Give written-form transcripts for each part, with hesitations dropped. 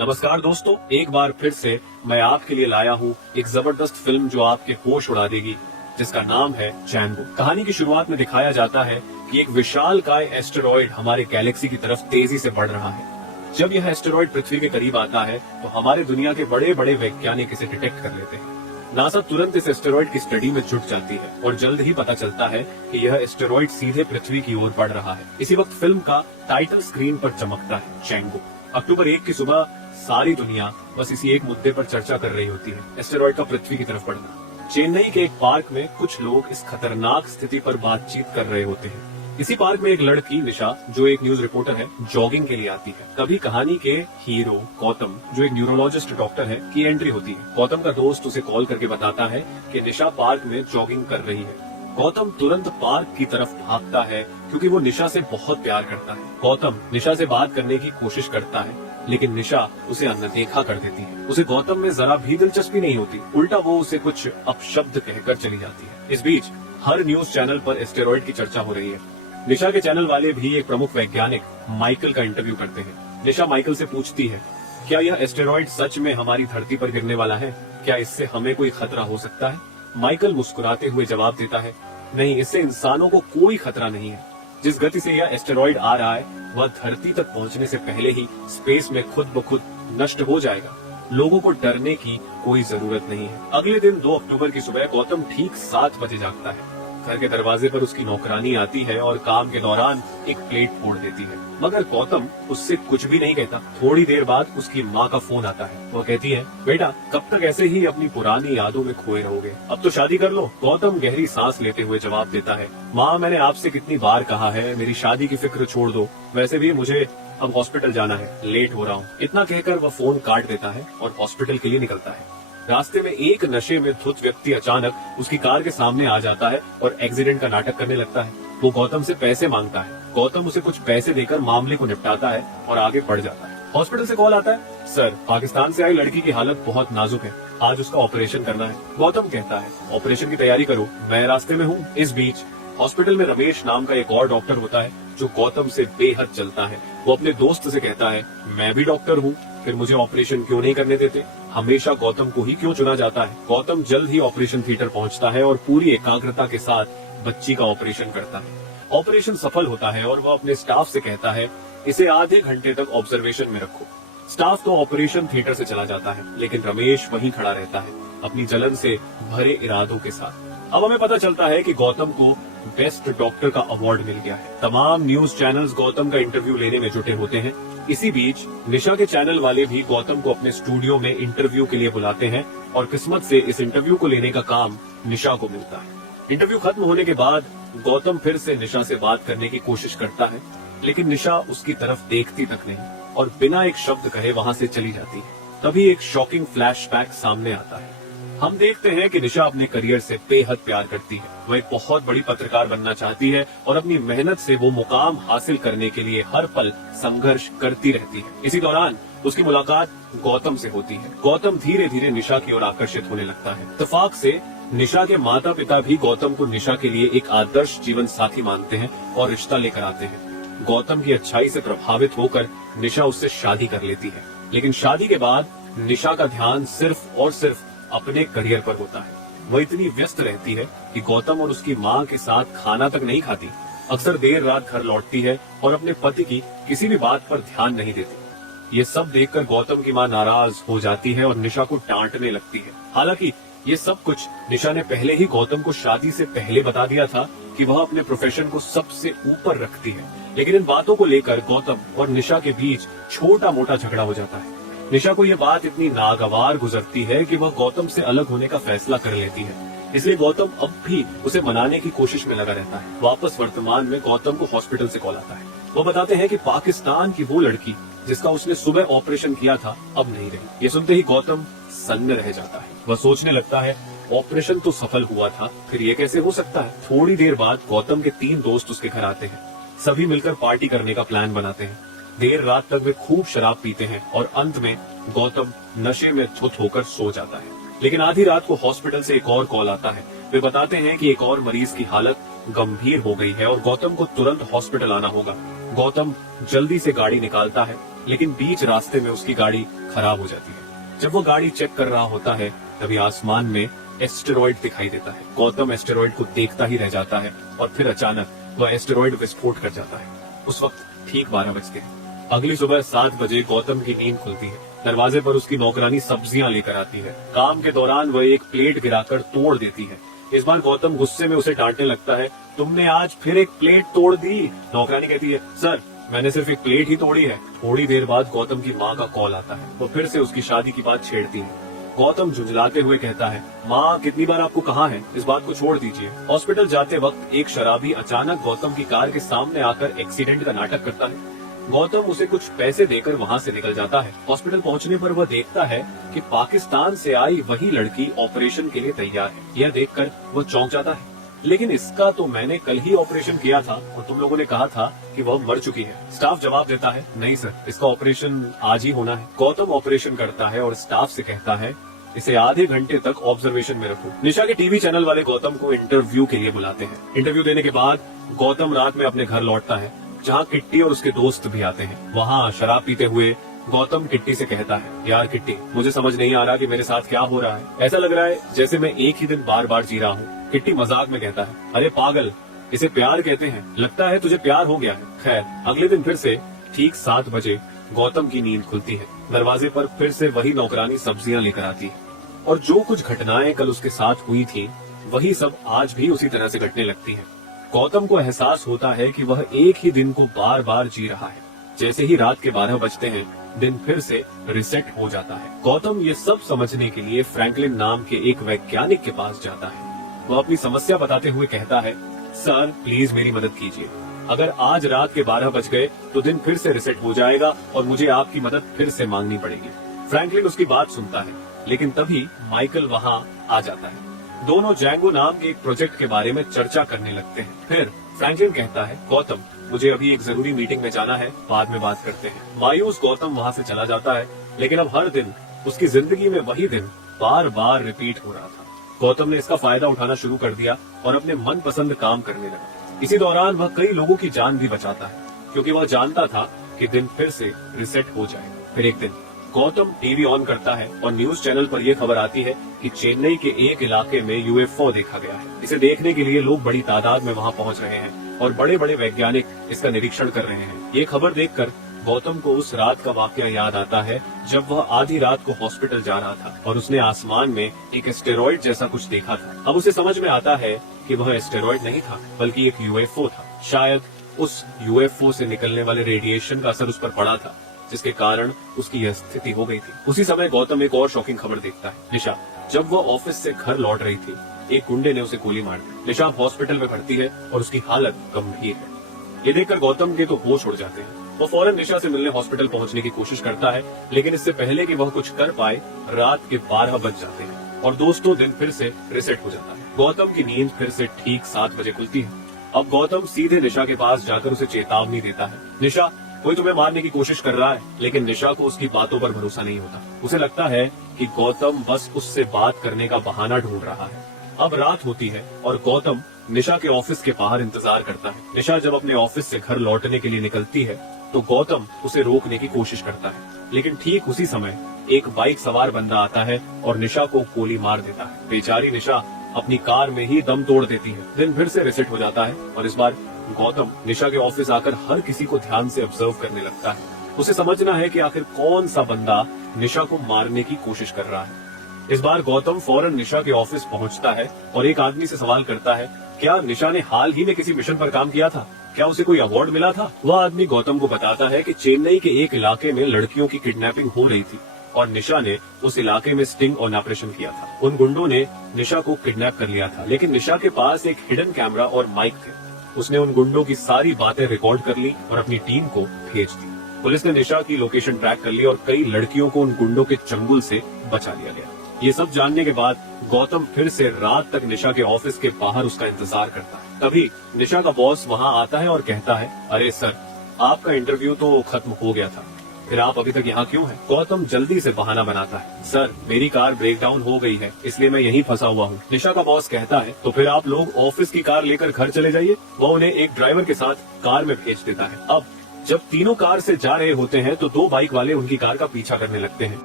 नमस्कार दोस्तों, एक बार फिर से मैं आपके लिए लाया हूँ एक जबरदस्त फिल्म जो आपके होश उड़ा देगी, जिसका नाम है जैंगो। कहानी की शुरुआत में दिखाया जाता है कि एक विशालकाय एस्टेरॉयड हमारे गैलेक्सी की तरफ तेजी से बढ़ रहा है। जब यह एस्टेरॉयड पृथ्वी के करीब आता है तो हमारे दुनिया के बड़े बड़े वैज्ञानिक इसे डिटेक्ट कर लेते हैं। नासा तुरंत इस एस्टेरॉयड की स्टडी में जुट जाती है और जल्द ही पता चलता है कि यह एस्टेरॉयड सीधे पृथ्वी की ओर बढ़ रहा है। इसी वक्त फिल्म का टाइटल स्क्रीन पर चमकता है, जैंगो। अक्टूबर 1 की सुबह सारी दुनिया बस इसी एक मुद्दे पर चर्चा कर रही होती है, एस्टेरॉयड का पृथ्वी की तरफ बढ़ना। चेन्नई के एक पार्क में कुछ लोग इस खतरनाक स्थिति पर बातचीत कर रहे होते हैं। इसी पार्क में एक लड़की निशा, जो एक न्यूज रिपोर्टर है, जॉगिंग के लिए आती है। तभी कहानी के हीरो गौतम, जो एक न्यूरोलॉजिस्ट डॉक्टर है, की एंट्री होती है। गौतम का दोस्त उसे कॉल करके बताता है कि निशा पार्क में जॉगिंग कर रही है। गौतम तुरंत पार्क की तरफ भागता है क्योंकि वो निशा से बहुत प्यार करता है। गौतम निशा से बात करने की कोशिश करता है, लेकिन निशा उसे अनदेखा कर देती है। उसे गौतम में जरा भी दिलचस्पी नहीं होती, उल्टा वो उसे कुछ अपशब्द कहकर चली जाती है। इस बीच हर न्यूज चैनल पर एस्टेरॉयड की चर्चा हो रही है। निशा के चैनल वाले भी एक प्रमुख वैज्ञानिक माइकल का इंटरव्यू करते हैं। निशा माइकल से पूछती है, क्या यह एस्टेरॉयड सच में हमारी धरती पर गिरने वाला है? क्या इससे हमें कोई खतरा हो सकता है? माइकल मुस्कुराते हुए जवाब देता है, नहीं, इससे इंसानों को कोई खतरा नहीं है। जिस गति से यह एस्टेरॉयड आ रहा है वह धरती तक पहुंचने से पहले ही स्पेस में खुद ब खुद नष्ट हो जाएगा। लोगों को डरने की कोई जरूरत नहीं है। अगले दिन 2 अक्टूबर की सुबह गौतम ठीक 7 बजे जागता है। घर के दरवाजे पर उसकी नौकरानी आती है और काम के दौरान एक प्लेट फोड़ देती है, मगर गौतम उससे कुछ भी नहीं कहता। थोड़ी देर बाद उसकी माँ का फोन आता है। वो कहती है, बेटा कब तक ऐसे ही अपनी पुरानी यादों में खोए रहोगे? अब तो शादी कर लो। गौतम गहरी सांस लेते हुए जवाब देता है, माँ मैंने आपसे कितनी बार कहा है मेरी शादी की फिक्र छोड़ दो, वैसे भी मुझे अब हॉस्पिटल जाना है, लेट हो रहा हूँ। इतना कहकर वह फोन काट देता है और हॉस्पिटल के लिए निकलता है। रास्ते में एक नशे में धुत व्यक्ति अचानक उसकी कार के सामने आ जाता है और एक्सीडेंट का नाटक करने लगता है। वो गौतम से पैसे मांगता है। गौतम उसे कुछ पैसे देकर मामले को निपटाता है और आगे बढ़ जाता है। हॉस्पिटल से कॉल आता है, सर पाकिस्तान से आई लड़की की हालत बहुत नाजुक है, आज उसका ऑपरेशन करना है। गौतम कहता है, ऑपरेशन की तैयारी करो, मैं रास्ते में हूँ। इस बीच हॉस्पिटल में रमेश नाम का एक और डॉक्टर होता है जो गौतम से बेहद चलता है। वो अपने दोस्त से कहता है, मैं भी डॉक्टर हूँ, फिर मुझे ऑपरेशन क्यों नहीं करने देते? हमेशा गौतम को ही क्यों चुना जाता है? गौतम जल्द ही ऑपरेशन थिएटर पहुंचता है और पूरी एकाग्रता के साथ बच्ची का ऑपरेशन करता है। ऑपरेशन सफल होता है और वह अपने स्टाफ से कहता है, इसे आधे घंटे तक ऑब्जर्वेशन में रखो। स्टाफ तो ऑपरेशन थिएटर से चला जाता है, लेकिन रमेश वहीं खड़ा रहता है, अपनी जलन से भरे इरादों के साथ। अब हमें पता चलता है कि गौतम को बेस्ट डॉक्टर का अवार्ड मिल गया है। तमाम न्यूज चैनल्स गौतम का इंटरव्यू लेने में जुटे होते हैं। इसी बीच निशा के चैनल वाले भी गौतम को अपने स्टूडियो में इंटरव्यू के लिए बुलाते हैं और किस्मत से इस इंटरव्यू को लेने का काम निशा को मिलता है। इंटरव्यू खत्म होने के बाद गौतम फिर से निशा से बात करने की कोशिश करता है, लेकिन निशा उसकी तरफ देखती तक नहीं और बिना एक शब्द कहे वहां से चली जाती है। तभी एक शॉकिंग फ्लैशबैक सामने आता है। हम देखते हैं कि निशा अपने करियर से बेहद प्यार करती है। वो एक बहुत बड़ी पत्रकार बनना चाहती है और अपनी मेहनत से वो मुकाम हासिल करने के लिए हर पल संघर्ष करती रहती है। इसी दौरान उसकी मुलाकात गौतम से होती है। गौतम धीरे धीरे निशा की ओर आकर्षित होने लगता है। इत्तेफाक से निशा के माता पिता भी गौतम को निशा के लिए एक आदर्श जीवन साथी मानते हैं और रिश्ता लेकर आते हैं। गौतम की अच्छाई से प्रभावित होकर निशा उससे शादी कर लेती है, लेकिन शादी के बाद निशा का ध्यान सिर्फ और सिर्फ अपने करियर पर होता है। वह इतनी व्यस्त रहती है कि गौतम और उसकी माँ के साथ खाना तक नहीं खाती। अक्सर देर रात घर लौटती है और अपने पति की किसी भी बात पर ध्यान नहीं देती। ये सब देखकर गौतम की माँ नाराज हो जाती है और निशा को डांटने लगती है। हालांकि ये सब कुछ निशा ने पहले ही गौतम को शादी से पहले बता दिया था कि वह अपने प्रोफेशन को सबसे ऊपर रखती है, लेकिन इन बातों को लेकर गौतम और निशा के बीच छोटा मोटा झगड़ा हो जाता है। निशा को यह बात इतनी नागवार गुजरती है कि वह गौतम से अलग होने का फैसला कर लेती है। इसलिए गौतम अब भी उसे मनाने की कोशिश में लगा रहता है। वापस वर्तमान में गौतम को हॉस्पिटल से कॉल आता है। वो बताते हैं कि पाकिस्तान की वो लड़की जिसका उसने सुबह ऑपरेशन किया था अब नहीं रही। ये सुनते ही गौतम सन्न रह जाता है। वह सोचने लगता है, ऑपरेशन तो सफल हुआ था, फिर ये कैसे हो सकता है? थोड़ी देर बाद गौतम के 3 दोस्त उसके घर आते हैं। सभी मिलकर पार्टी करने का प्लान बनाते हैं। देर रात तक वे खूब शराब पीते हैं और अंत में गौतम नशे में धुत होकर सो जाता है। लेकिन आधी रात को हॉस्पिटल से एक और कॉल आता है। वे बताते हैं कि एक और मरीज की हालत गंभीर हो गई है और गौतम को तुरंत हॉस्पिटल आना होगा। गौतम जल्दी से गाड़ी निकालता है लेकिन बीच रास्ते में उसकी गाड़ी खराब हो जाती है। जब वो गाड़ी चेक कर रहा होता है तभी आसमान में एस्टेरॉइड दिखाई देता है। गौतम एस्टेरॉइड को देखता ही रह जाता है और फिर अचानक वह एस्टेरॉइड विस्फोट कर जाता है। उस वक्त ठीक 12 बजते हैं। अगली सुबह 7 बजे गौतम की नींद खुलती है। दरवाजे पर उसकी नौकरानी सब्जियां लेकर आती है। काम के दौरान वह एक प्लेट गिराकर तोड़ देती है। इस बार गौतम गुस्से में उसे डांटने लगता है, तुमने आज फिर एक प्लेट तोड़ दी। नौकरानी कहती है, सर मैंने सिर्फ एक प्लेट ही तोड़ी है। थोड़ी देर बाद गौतम की माँ का कॉल आता है। वो फिर से उसकी शादी की बात छेड़ती है। गौतम झुंझलाते हुए कहता है, माँ कितनी बार आपको कहा है, इस बात को छोड़ दीजिए। हॉस्पिटल जाते वक्त एक शराबी अचानक गौतम की कार के सामने आकर एक्सीडेंट का नाटक करता है। गौतम उसे कुछ पैसे देकर वहाँ से निकल जाता है। हॉस्पिटल पहुँचने पर वह देखता है कि पाकिस्तान से आई वही लड़की ऑपरेशन के लिए तैयार है। यह देखकर वह चौंक जाता है, लेकिन इसका तो मैंने कल ही ऑपरेशन किया था और तुम लोगों ने कहा था कि वह मर चुकी है। स्टाफ जवाब देता है, नहीं सर, इसका ऑपरेशन आज ही होना है। गौतम ऑपरेशन करता है और स्टाफ से कहता है, इसे आधे घंटे तक ऑब्जर्वेशन में रखो। निशा के टीवी चैनल वाले गौतम को इंटरव्यू के लिए बुलाते हैं। इंटरव्यू देने के बाद गौतम रात में अपने घर लौटता है, जहाँ किट्टी और उसके दोस्त भी आते हैं। वहाँ शराब पीते हुए गौतम किट्टी से कहता है, यार किट्टी, मुझे समझ नहीं आ रहा कि मेरे साथ क्या हो रहा है। ऐसा लग रहा है जैसे मैं एक ही दिन बार बार जी रहा हूँ। किट्टी मजाक में कहता है, अरे पागल, इसे प्यार कहते हैं, लगता है तुझे प्यार हो गया है। खैर, अगले दिन फिर से ठीक 7 बजे गौतम की नींद खुलती है। दरवाजे पर फिर से वही नौकरानी सब्जियां लेकर आती है और जो कुछ घटनाएं कल उसके साथ हुई थी वही सब आज भी उसी तरह से घटने लगती हैं। गौतम को एहसास होता है कि वह एक ही दिन को बार बार जी रहा है। जैसे ही रात के 12 बजते हैं, दिन फिर से रिसेट हो जाता है। गौतम ये सब समझने के लिए फ्रैंकलिन नाम के एक वैज्ञानिक के पास जाता है। वह अपनी समस्या बताते हुए कहता है, सर प्लीज मेरी मदद कीजिए। अगर आज रात के 12 बज गए तो दिन फिर से रिसेट हो जाएगा और मुझे आपकी मदद फिर से मांगनी पड़ेगी। फ्रैंकलिन उसकी बात सुनता है, लेकिन तभी माइकल वहाँ आ जाता है। दोनों जैंगो नाम के एक प्रोजेक्ट के बारे में चर्चा करने लगते हैं। फिर फ्रैंकलिन कहता है, गौतम मुझे अभी एक जरूरी मीटिंग में जाना है, बाद में बात करते हैं। मायूस गौतम वहाँ से चला जाता है, लेकिन अब हर दिन उसकी जिंदगी में वही दिन बार बार रिपीट हो रहा था। गौतम ने इसका फायदा उठाना शुरू कर दिया और अपने मनपसंद काम करने लगा। इसी दौरान वह कई लोगों की जान भी बचाता है, क्योंकि वह जानता था कि दिन फिर से रिसेट हो जाएगा। फिर एक दिन गौतम टीवी ऑन करता है और न्यूज चैनल पर यह खबर आती है कि चेन्नई के एक इलाके में यूएफओ देखा गया है। इसे देखने के लिए लोग बड़ी तादाद में वहां पहुंच रहे हैं और बड़े बड़े वैज्ञानिक इसका निरीक्षण कर रहे हैं। ये खबर देखकर गौतम को उस रात का वाकया याद आता है जब वह आधी रात को हॉस्पिटल जा रहा था और उसने आसमान में एक एस्टेरॉइड जैसा कुछ देखा था। अब उसे समझ में आता है कि वह एस्टेरॉइड नहीं था, बल्कि एक यूएफओ था। शायद उस यूएफओ से निकलने वाले रेडिएशन का असर उस पर पड़ा था, जिसके कारण उसकी यह स्थिति हो गई थी। उसी समय गौतम एक और शॉकिंग खबर देखता है। निशा जब वह ऑफिस से घर लौट रही थी, एक गुंडे ने उसे गोली मार दी। निशा हॉस्पिटल में भर्ती है और उसकी हालत गंभीर है। ये देखकर गौतम के तो होश उड़ जाते हैं। वो फौरन निशा से मिलने हॉस्पिटल पहुंचने की कोशिश करता है, लेकिन इससे पहले कि वह कुछ कर पाए रात के 12 बज जाते हैं और दोस्तों दिन फिर से रिसेट हो जाता है। गौतम की नींद फिर से ठीक 7 बजे खुलती है। अब गौतम सीधे निशा के पास जाकर उसे चेतावनी देता है, निशा कोई तुम्हें मारने की कोशिश कर रहा है। लेकिन निशा को उसकी बातों पर भरोसा नहीं होता। उसे लगता है कि गौतम बस उससे बात करने का बहाना ढूंढ रहा है। अब रात होती है और गौतम निशा के ऑफिस के बाहर इंतजार करता है। निशा जब अपने ऑफिस से घर लौटने के लिए निकलती है तो गौतम उसे रोकने की कोशिश करता है, लेकिन ठीक उसी समय एक बाइक सवार बंदा आता है और निशा को गोली मार देता है। बेचारी निशा अपनी कार में ही दम तोड़ देती है। दिन फिर से रिसेट हो जाता है और इस बार गौतम निशा के ऑफिस आकर हर किसी को ध्यान से ऑब्जर्व करने लगता है। उसे समझना है कि आखिर कौन सा बंदा निशा को मारने की कोशिश कर रहा है। इस बार गौतम फौरन निशा के ऑफिस पहुंचता है और एक आदमी से सवाल करता है, क्या निशा ने हाल ही में किसी मिशन पर काम किया था? क्या उसे कोई अवार्ड मिला था? वह आदमी गौतम को बताता है कि चेन्नई के एक इलाके में लड़कियों की किडनैपिंग हो रही थी और निशा ने उस इलाके में स्टिंग और ऑपरेशन किया था। उन गुंडों ने निशा को किडनैप कर लिया था, लेकिन निशा के पास एक हिडन कैमरा और माइक थे। उसने उन गुंडों की सारी बातें रिकॉर्ड कर ली और अपनी टीम को भेज दी। पुलिस ने निशा की लोकेशन ट्रैक कर ली और कई लड़कियों को उन गुंडों के चंगुल से बचा लिया गया। ये सब जानने के बाद गौतम फिर से रात तक निशा के ऑफिस के बाहर उसका इंतजार करता है। तभी निशा का बॉस वहाँ आता है और कहता है, अरे सर, आपका इंटरव्यू तो खत्म हो गया था, फिर आप अभी तक यहाँ क्यों हैं? गौतम जल्दी से बहाना बनाता है, सर मेरी कार ब्रेक डाउन हो गई है, इसलिए मैं यहीं फंसा हुआ हूँ। निशा का बॉस कहता है, तो फिर आप लोग ऑफिस की कार लेकर घर चले जाइए। वो उन्हें एक ड्राइवर के साथ कार में भेज देता है। अब जब तीनों कार से जा रहे होते हैं तो दो बाइक वाले उनकी कार का पीछा करने लगते हैं।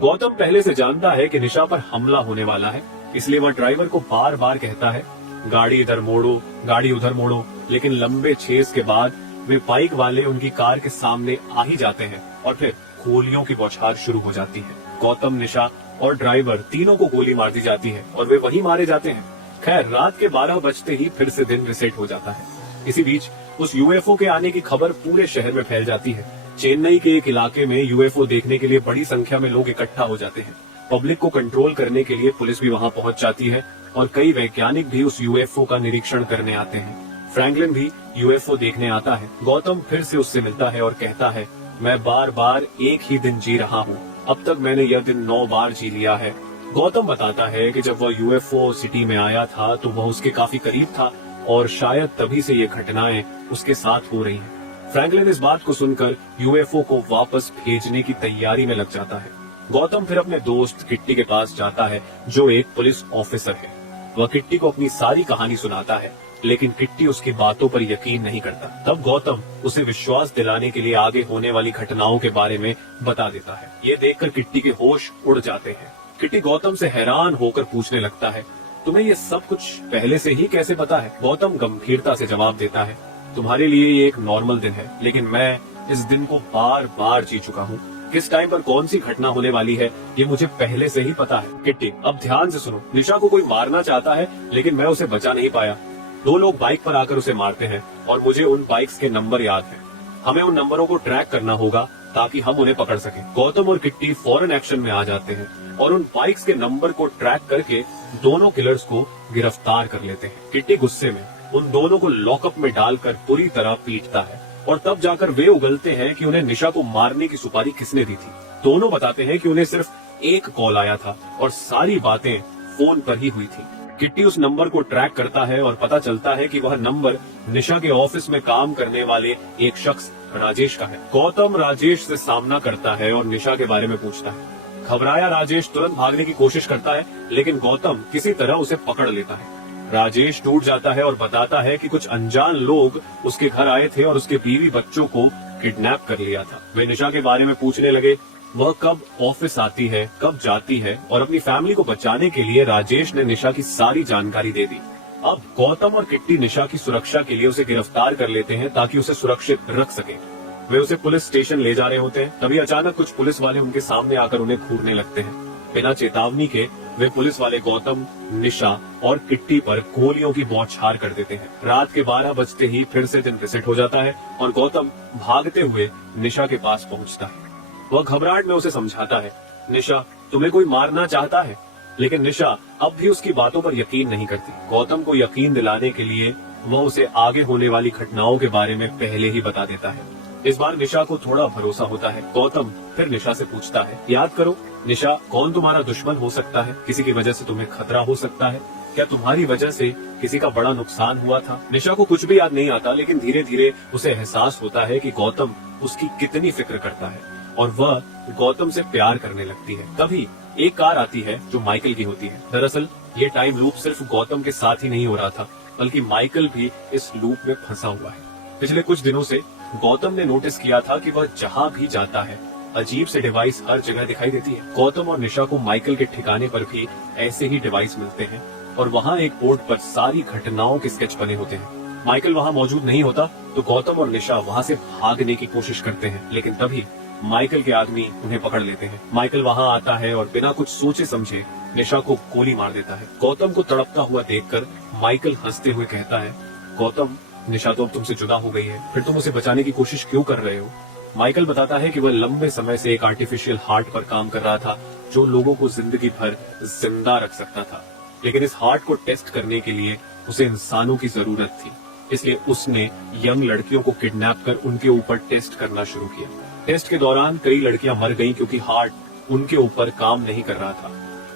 गौतम पहले से जानता है कि निशा पर हमला होने वाला है, इसलिए वह ड्राइवर को बार बार कहता है गाड़ी इधर मोड़ो, गाड़ी उधर मोड़ो। लेकिन लंबे चेस के बाद वे बाइक वाले उनकी कार के सामने आ ही जाते हैं और फिर गोलियों की बौछार शुरू हो जाती है। गौतम, निशा और ड्राइवर तीनों को गोली मार दी जाती है और वे वहीं मारे जाते हैं। खैर, रात के 12 बजते ही फिर से दिन रिसेट हो जाता है। इसी बीच उस यूएफओ के आने की खबर पूरे शहर में फैल जाती है। चेन्नई के एक इलाके में यूएफओ देखने के लिए बड़ी संख्या में लोग इकट्ठा हो जाते हैं। पब्लिक को कंट्रोल करने के लिए पुलिस भी वहां पहुंच जाती है और कई वैज्ञानिक भी उस यूएफओ का निरीक्षण करने आते हैं। फ्रैंकलिन भी यूएफओ देखने आता है। गौतम फिर से उससे मिलता है और कहता है, मैं बार बार एक ही दिन जी रहा हूँ, अब तक मैंने यह दिन 9 बार जी लिया है। गौतम बताता है कि जब वह यूएफओ सिटी में आया था तो वह उसके काफी करीब था और शायद तभी से ये घटनाएं उसके साथ हो रही हैं। फ्रैंकलिन इस बात को सुनकर यूएफओ को वापस भेजने की तैयारी में लग जाता है। गौतम फिर अपने दोस्त किट्टी के पास जाता है, जो एक पुलिस ऑफिसर है। वह किट्टी को अपनी सारी कहानी सुनाता है, लेकिन किट्टी उसकी बातों पर यकीन नहीं करता। तब गौतम उसे विश्वास दिलाने के लिए आगे होने वाली घटनाओं के बारे में बता देता है। ये देखकर किट्टी के होश उड़ जाते हैं। किट्टी गौतम से हैरान होकर पूछने लगता है, तुम्हें ये सब कुछ पहले से ही कैसे पता है? गौतम गंभीरता से जवाब देता है, तुम्हारे लिए ये एक नॉर्मल दिन है, लेकिन मैं इस दिन को बार बार जी चुका हूँ। किस टाइम पर कौन सी घटना होने वाली है ये मुझे पहले से ही पता है। किट्टी, अब ध्यान से सुनो। निशा को कोई मारना चाहता है, लेकिन मैं उसे बचा नहीं पाया। 2 लोग बाइक पर आकर उसे मारते हैं और मुझे उन बाइक्स के नंबर याद हैं। हमें उन नंबरों को ट्रैक करना होगा ताकि हम उन्हें पकड़ सकें। गौतम और किट्टी फौरन एक्शन में आ जाते हैं और उन बाइक्स के नंबर को ट्रैक करके दोनों किलर्स को गिरफ्तार कर लेते हैं। किट्टी गुस्से में उन दोनों को लॉकअप में डालकर पूरी तरह पीटता है और तब जाकर वे उगलते हैं कि उन्हें निशा को मारने की सुपारी किसने दी थी। दोनों बताते हैं कि उन्हें सिर्फ एक कॉल आया था और सारी बातें फोन पर ही हुई थी। किट्टी उस नंबर को ट्रैक करता है और पता चलता है कि वह नंबर निशा के ऑफिस में काम करने वाले एक शख्स राजेश का है। गौतम राजेश से सामना करता है और निशा के बारे में पूछता है। घबराया राजेश तुरंत भागने की कोशिश करता है, लेकिन गौतम किसी तरह उसे पकड़ लेता है। राजेश टूट जाता है और बताता है कि कुछ अनजान लोग उसके घर आए थे और उसके बीवी बच्चों को किडनैप कर लिया था। वे निशा के बारे में पूछने लगे, वह कब ऑफिस आती है, कब जाती है, और अपनी फैमिली को बचाने के लिए राजेश ने निशा की सारी जानकारी दे दी। अब गौतम और किट्टी निशा की सुरक्षा के लिए उसे गिरफ्तार कर लेते हैं ताकि उसे सुरक्षित रख सके। वे उसे पुलिस स्टेशन ले जा रहे होते हैं, तभी अचानक कुछ पुलिस वाले उनके सामने आकर उन्हें घूरने लगते हैं। बिना चेतावनी के वे पुलिस वाले गौतम, निशा और किट्टी पर गोलियों की बौछार कर देते हैं। रात के 12 बजते ही फिर से दिन रिसेट हो जाता है और गौतम भागते हुए निशा के पास पहुंचता है। वह घबराहट में उसे समझाता है, निशा, तुम्हें कोई मारना चाहता है। लेकिन निशा अब भी उसकी बातों पर यकीन नहीं करती। गौतम को यकीन दिलाने के लिए वह उसे आगे होने वाली घटनाओं के बारे में पहले ही बता देता है। इस बार निशा को थोड़ा भरोसा होता है। गौतम फिर निशा से पूछता है, याद करो निशा, कौन तुम्हारा दुश्मन हो सकता है? किसी की वजह से तुम्हें खतरा हो सकता है? क्या तुम्हारी वजह से किसी का बड़ा नुकसान हुआ था? निशा को कुछ भी याद नहीं आता, लेकिन धीरे धीरे उसे एहसास होता है कि गौतम उसकी कितनी फिक्र करता है और वह गौतम से प्यार करने लगती है। तभी एक कार आती है जो माइकल की होती है। दरअसल ये टाइम लूप सिर्फ गौतम के साथ ही नहीं हो रहा था, बल्कि माइकल भी इस लूप में फंसा हुआ है। पिछले कुछ दिनों से गौतम ने नोटिस किया था कि वह जहाँ भी जाता है अजीब से डिवाइस हर जगह दिखाई देती है। गौतम और निशा को माइकल के ठिकाने पर भी ऐसे ही डिवाइस मिलते हैं और वहाँ एक बोर्ड पर सारी घटनाओं के स्केच बने होते हैं। माइकल वहाँ मौजूद नहीं होता तो गौतम और निशा वहाँ से भागने की कोशिश करते हैं, लेकिन तभी माइकल के आदमी उन्हें पकड़ लेते हैं। माइकल वहाँ आता है और बिना कुछ सोचे समझे निशा को गोली मार देता है। गौतम को तड़पता हुआ देखकर माइकल हंसते हुए कहता है, गौतम, निशा तो अब तुमसे जुदा हो गई है, फिर तुम उसे बचाने की कोशिश क्यों कर रहे हो? माइकल बताता है कि वह लंबे समय से एक आर्टिफिशियल हार्ट पर काम कर रहा था जो लोगों को जिंदगी भर जिंदा रख सकता था, लेकिन इस हार्ट को टेस्ट करने के लिए उसे इंसानों की जरूरत थी। इसलिए उसने यंग लड़कियों को किडनैप कर उनके ऊपर टेस्ट करना शुरू किया। टेस्ट के दौरान कई लड़कियां मर गईं क्योंकि हार्ट उनके ऊपर काम नहीं कर रहा था।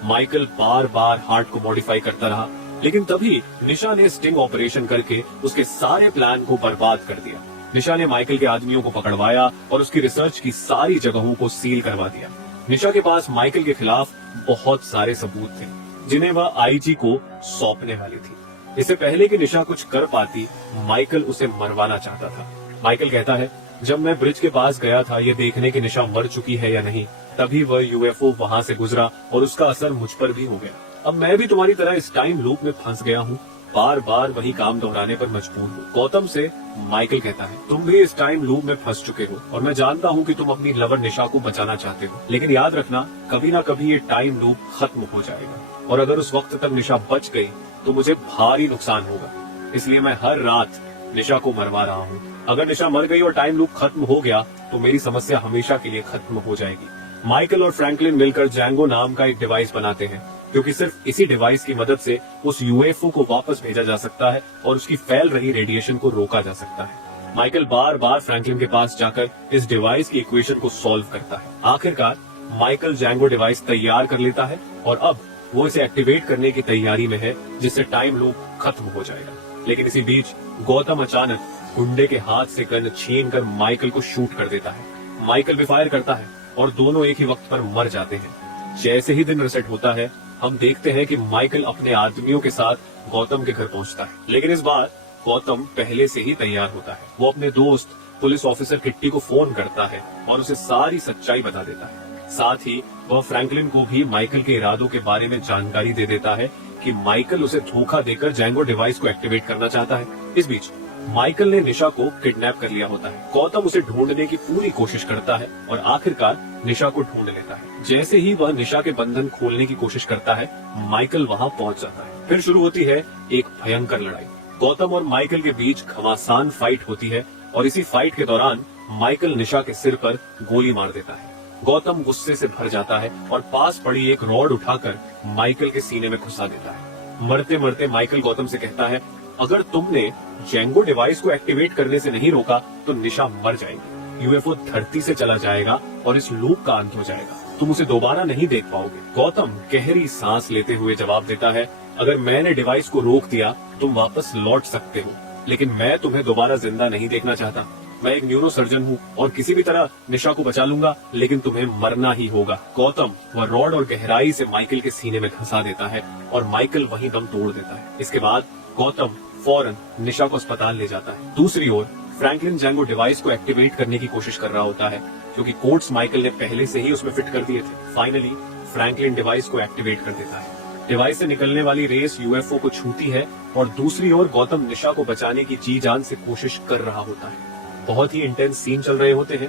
माइकल बार बार हार्ट को मॉडिफाई करता रहा, लेकिन तभी निशा ने स्टिंग ऑपरेशन करके उसके सारे प्लान को बर्बाद कर दिया। निशा ने माइकल के आदमियों को पकड़वाया और उसकी रिसर्च की सारी जगहों को सील करवा दिया। निशा के पास माइकल के खिलाफ बहुत सारे सबूत थे जिन्हें वह आईजी को सौंपने वाली थी। इससे पहले कि निशा कुछ कर पाती, माइकल उसे मरवाना चाहता था। माइकल कहता है, जब मैं ब्रिज के पास गया था ये देखने की निशा मर चुकी है या नहीं, तभी वह यूएफओ वहां से गुजरा और उसका असर मुझ पर भी हो गया। अब मैं भी तुम्हारी तरह इस टाइम लूप में फंस गया हूँ, बार बार वही काम दोहराने पर मजबूर हूँ। गौतम से माइकल कहता है, तुम भी इस टाइम लूप में फंस चुके हो और मैं जानता हूँ कि तुम अपनी लवर निशा को बचाना चाहते हो, लेकिन याद रखना कभी ना कभी ये टाइम लूप खत्म हो जाएगा और अगर उस वक्त तक निशा बच गई तो मुझे भारी नुकसान होगा। इसलिए मैं हर रात निशा को मरवा रहा हूँ। अगर निशा मर गई और टाइम लूप खत्म हो गया तो मेरी समस्या हमेशा के लिए खत्म हो जाएगी। माइकल और फ्रैंकलिन मिलकर जैंगो नाम का एक डिवाइस बनाते हैं, क्योंकि सिर्फ इसी डिवाइस की मदद से उस यूएफओ को वापस भेजा जा सकता है और उसकी फैल रही रेडिएशन को रोका जा सकता है। माइकल बार बार फ्रैंकलिन के पास जाकर इस डिवाइस की इक्वेशन को सॉल्व करता है। आखिरकार माइकल जैंगो डिवाइस तैयार कर लेता है और अब वो इसे एक्टिवेट करने की तैयारी में है, जिससे टाइम लूप खत्म हो जाएगा। लेकिन इसी बीच गौतम अचानक गुंडे के हाथ से गन छीन कर माइकल को शूट कर देता है। माइकल भी फायर करता है और दोनों एक ही वक्त पर मर जाते हैं। जैसे ही दिन रिसेट होता है हम देखते हैं कि माइकल अपने आदमियों के साथ गौतम के घर पहुंचता है, लेकिन इस बार गौतम पहले से ही तैयार होता है। वो अपने दोस्त पुलिस ऑफिसर किट्टी को फोन करता है और उसे सारी सच्चाई बता देता है। साथ ही वह फ्रैंकलिन को भी माइकल के इरादों के बारे में जानकारी दे देता है कि माइकल उसे धोखा देकर जैंगो डिवाइस को एक्टिवेट करना चाहता है। इस बीच माइकल ने निशा को किडनैप कर लिया होता है। गौतम उसे ढूंढने की पूरी कोशिश करता है और आखिरकार निशा को ढूंढ लेता है। जैसे ही वह निशा के बंधन खोलने की कोशिश करता है माइकल वहां पहुंच जाता है। फिर शुरू होती है एक भयंकर लड़ाई। गौतम और माइकल के बीच घमासान फाइट होती है और इसी फाइट के दौरान माइकल निशा के सिर पर गोली मार देता है। गौतम गुस्से से भर जाता है और पास पड़ी एक रॉड उठाकर माइकल के सीने में घुसा देता है। मरते मरते माइकल गौतम से कहता है, अगर तुमने जैंगो डिवाइस को एक्टिवेट करने से नहीं रोका तो निशा मर जाएगी, यूएफओ धरती से चला जाएगा और इस लूप का अंत हो जाएगा। तुम उसे दोबारा नहीं देख पाओगे। गौतम गहरी सांस लेते हुए जवाब देता है, अगर मैंने डिवाइस को रोक दिया तुम वापस लौट सकते हो, लेकिन मैं तुम्हें दोबारा जिंदा नहीं देखना चाहता। मैं एक न्यूरो सर्जन हूँ और किसी भी तरह निशा को बचा लूंगा, लेकिन तुम्हें मरना ही होगा। गौतम वह रॉड और गहराई से माइकल के सीने में धंसा देता है और माइकल वहीं दम तोड़ देता है। इसके बाद गौतम फौरन निशा को अस्पताल ले जाता है। दूसरी ओर फ्रैंकलिन जैंगो डिवाइस को एक्टिवेट करने की कोशिश कर रहा होता है, क्योंकि कोड्स माइकल ने पहले से ही उसमें फिट कर दिए थे। फाइनली फ्रैंकलिन डिवाइस को एक्टिवेट कर देता है। डिवाइस से निकलने वाली रेस यूएफओ को छूती है और दूसरी ओर गौतम निशा को बचाने की जी जान से कोशिश कर रहा होता है। बहुत ही इंटेंस सीन चल रहे होते हैं।